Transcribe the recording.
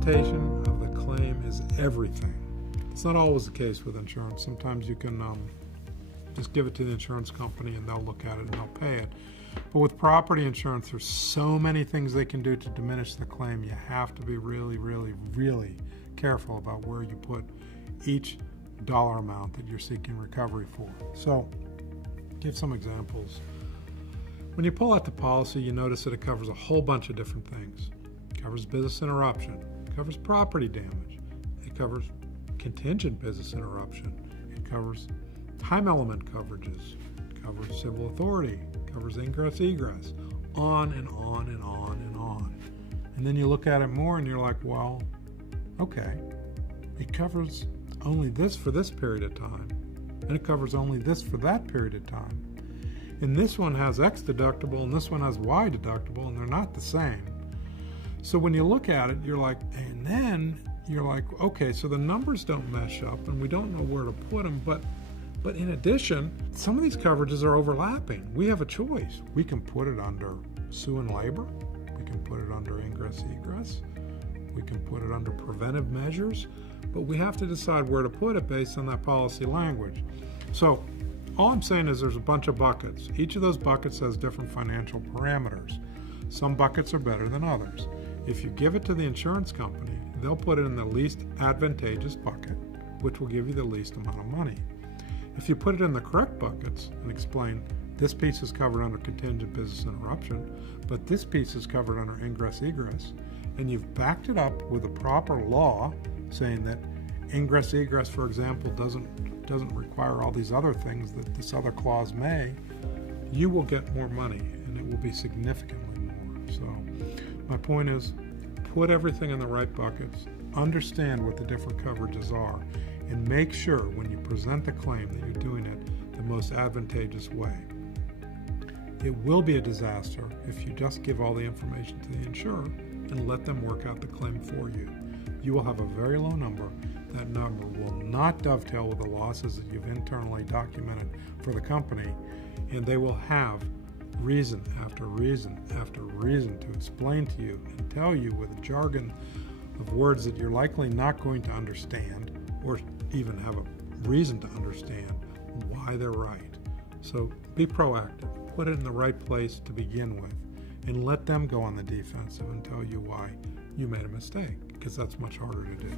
presentation of the claim is everything. It's not always the case with insurance. Sometimes you can just give it to the insurance company and they'll look at it and they'll pay it. But with property insurance, there's so many things they can do to diminish the claim. You have to be really, really, really careful about where you put each dollar amount that you're seeking recovery for. So, give some examples. When you pull out the policy, you notice that it covers a whole bunch of different things. It covers business interruption, it covers property damage, it covers contingent business interruption, it covers time element coverages, it covers civil authority, it covers ingress egress, on and on and on and on. And then you look at it more and you're like, well, okay, it covers only this for this period of time, and it covers only this for that period of time. And this one has X deductible and this one has Y deductible, and they're not the same. So when you look at it, you're like, and then you're like, okay, so the numbers don't mesh up and we don't know where to put them, but in addition, some of these coverages are overlapping. We have a choice. We can put it under sue and labor, we can put it under ingress egress, we can put it under preventive measures, but we have to decide where to put it based on that policy language. So all I'm saying is there's a bunch of buckets. Each of those buckets has different financial parameters. Some buckets are better than others. If you give it to the insurance company, they'll put it in the least advantageous bucket, which will give you the least amount of money. If you put it in the correct buckets and explain this piece is covered under contingent business interruption, but this piece is covered under ingress egress, and you've backed it up with a proper law saying that ingress egress, for example, doesn't require all these other things that this other clause may, you will get more money, and it will be significantly more. So my point is, put everything in the right buckets, understand what the different coverages are, and make sure when you present the claim that you're doing it the most advantageous way. It will be a disaster if you just give all the information to the insurer and let them work out the claim for you. You will have a very low number. That number will not dovetail with the losses that you've internally documented for the company, and they will have reason after reason after reason to explain to you and tell you with a jargon of words that you're likely not going to understand or even have a reason to understand why they're right. So be proactive, put it in the right place to begin with, and let them go on the defensive and tell you why you made a mistake, because that's much harder to do.